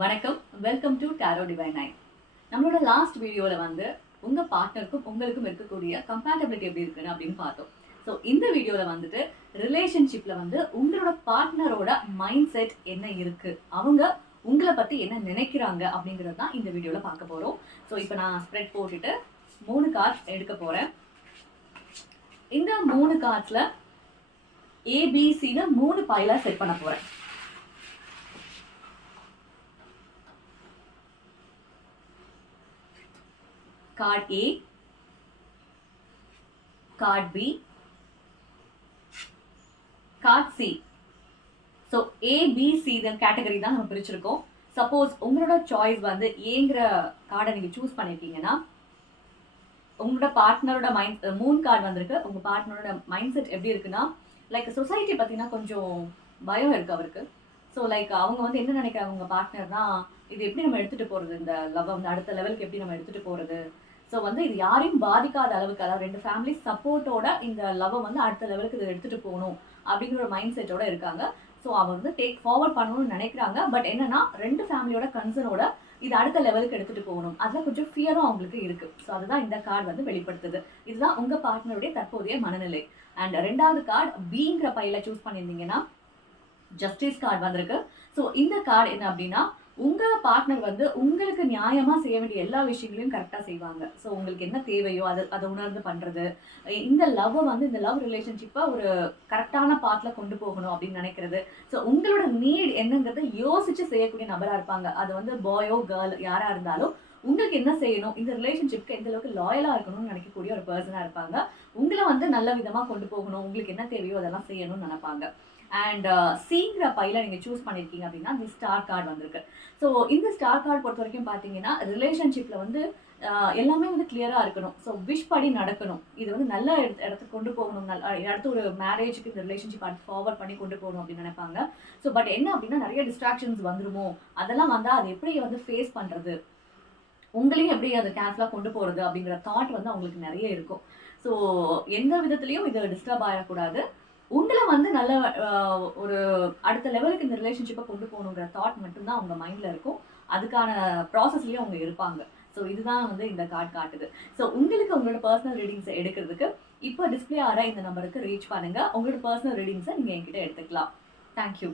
வணக்கம், welcome to tarot divine nine. நம்மளோட last வீடியோவில் வந்து உங்கள் பார்ட்னருக்கும் உங்களுக்கும் இருக்கக்கூடிய கம்பேட்டபிலிட்டி எப்படி இருக்குன்னு அப்படின்னு பார்த்தோம். ஸோ இந்த வீடியோவில் வந்துட்டு ரிலேஷன்ஷிப்பில் வந்து உங்களோட பார்ட்னரோட மைண்ட் செட் என்ன இருக்குது, அவங்க உங்களை பற்றி என்ன நினைக்கிறாங்க அப்படிங்கிறது தான் இந்த வீடியோவில் பார்க்க போகிறோம். ஸோ இப்போ நான் ஸ்ப்ரெட் போட்டுட்டு 3 கார்ட்ஸ் எடுக்க போகிறேன். இந்த 3 கார்ட்ஸில் ஏபிசின்னு 3 பைலாக செட் பண்ண போகிறேன். Card A, card B, card C. So ABC category தான் நம்ம பிரிச்சிருக்கோம். சப்போஸ் உங்களோட சாய்ஸ் வந்து ஏங்கிற கார்டை நீங்கள் சூஸ் பண்ணியிருக்கீங்கன்னா உங்களோட பார்ட்னரோட மைண்ட் 3 கார்டு வந்திருக்கு. உங்கள் பார்ட்னரோட மைண்ட் செட் எப்படி இருக்குன்னா, லைக் சொசைட்டி பார்த்தீங்கன்னா கொஞ்சம் பயம் இருக்குது அவருக்கு. ஸோ லைக் அவங்க வந்து என்ன நினைக்கிறாங்க உங்கள் பார்ட்னர்னா, இது எப்படி நம்ம எடுத்துகிட்டு போகிறது, இந்த லவ் வந்து அடுத்த லெவலுக்கு எப்படி நம்ம எடுத்துகிட்டு போகிறது. ஸோ வந்து இது யாரையும் பாதிக்காத அளவுக்கு, அதாவது 2 ஃபேமிலி சப்போர்ட்டோட இந்த லவ்வை வந்து அடுத்த லெவலுக்கு இதை எடுத்துகிட்டு போகணும் அப்படிங்கிற ஒரு மைண்ட் செட்டோட இருக்காங்க. ஸோ அவங்க வந்து டேக் ஃபார்வர்ட் பண்ணணும்னு நினைக்கிறாங்க. பட் என்னன்னா 2 ஃபேமிலியோட கன்சர்னோட இது அடுத்த லெவலுக்கு எடுத்துகிட்டு போகணும், அதில் கொஞ்சம் ஃபியரும் அவங்களுக்கு இருக்குது. ஸோ அதுதான் இந்த கார்டு வந்து வெளிப்படுத்துது. இதுதான் உங்கள் பார்ட்னருடைய தற்போதைய மனநிலை. அண்ட் 2வது கார்டு பிங்கிற பையில சூஸ் பண்ணியிருந்தீங்கன்னா ஜஸ்டிஸ் கார்டு வந்திருக்கு. ஸோ இந்த கார்டு என்ன அப்படின்னா, உங்கள் பார்ட்னர் வந்து உங்களுக்கு நியாயமாக செய்ய வேண்டிய எல்லா விஷயங்களையும் கரெக்டாக செய்வாங்க. ஸோ உங்களுக்கு என்ன தேவையோ அதை உணர்ந்து பண்ணுறது, இந்த லவ்வை வந்து இந்த லவ் ரிலேஷன்ஷிப்பை ஒரு கரெக்டான பாத்தில் கொண்டு போகணும் அப்படின்னு நினைக்கிறது. ஸோ உங்களோட நீட் என்னங்கிறத யோசித்து செய்யக்கூடிய நபராக இருப்பாங்க. அது வந்து பாயோ கேர்ள் யாராக இருந்தாலும் உங்களுக்கு என்ன செய்யணும், இந்த ரிலேஷன்ஷிப்க்கு எந்த அளவுக்கு லாயலாக இருக்கணும்னு நினைக்கக்கூடிய ஒரு பர்சனாக இருப்பாங்க. உங்களை வந்து நல்ல விதமாக கொண்டு போகணும், உங்களுக்கு என்ன தேவையோ அதெல்லாம் செய்யணும்னு நினைப்பாங்க. அண்ட் சிங்கிற பையில நீங்கள் சூஸ் பண்ணியிருக்கீங்க அப்படின்னா தி ஸ்டார் கார்டு வந்திருக்கு. ஸோ இந்த ஸ்டார் கார்டு பொறுத்த வரைக்கும் பார்த்தீங்கன்னா ரிலேஷன்ஷிப்பில் வந்து எல்லாமே வந்து கிளியராக இருக்கணும். ஸோ விஷ் படி நடக்கணும். இது வந்து நல்ல இடத்துக்கு கொண்டு போகணும், அடுத்து ஒரு மேரேஜுக்கு இந்த ரிலேஷன்ஷிப் அடுத்து ஃபார்வர்ட் பண்ணி கொண்டு போகணும் அப்படின்னு நினைப்பாங்க. ஸோ பட் என்ன அப்படின்னா நிறைய டிஸ்ட்ராக்ஷன்ஸ் வந்துருமோ, அதெல்லாம் வந்தால் அதை எப்படி வந்து ஃபேஸ் பண்ணுறது, உங்களையும் எப்படி அதை கேர்ஃபுல்லாக கொண்டு போகிறது அப்படிங்கிற தாட் வந்து அவங்களுக்கு நிறைய இருக்கும். ஸோ எந்த விதத்துலையும் இது டிஸ்டர்ப் ஆகக்கூடாது, உங்களை வந்து நல்ல ஒரு அடுத்த லெவலுக்கு இந்த ரிலேஷன்ஷிப்பை கொண்டு போகணுங்கிற தாட் மட்டும்தான் அவங்க மைண்டில் இருக்கும். அதுக்கான ப்ராசஸ்லேயும் அவங்க இருப்பாங்க. ஸோ இதுதான் வந்து இந்த கார்டு காட்டுது. ஸோ உங்களுக்கு உங்களோட பர்சனல் ரீடிங்ஸை எடுக்கிறதுக்கு இப்போ டிஸ்பிளே ஆகிற இந்த நம்பருக்கு ரீச் பண்ணுங்கள். உங்களோட பர்சனல் ரீடிங்ஸை நீங்கள் என்கிட்ட எடுத்துக்கலாம். தேங்க்யூ.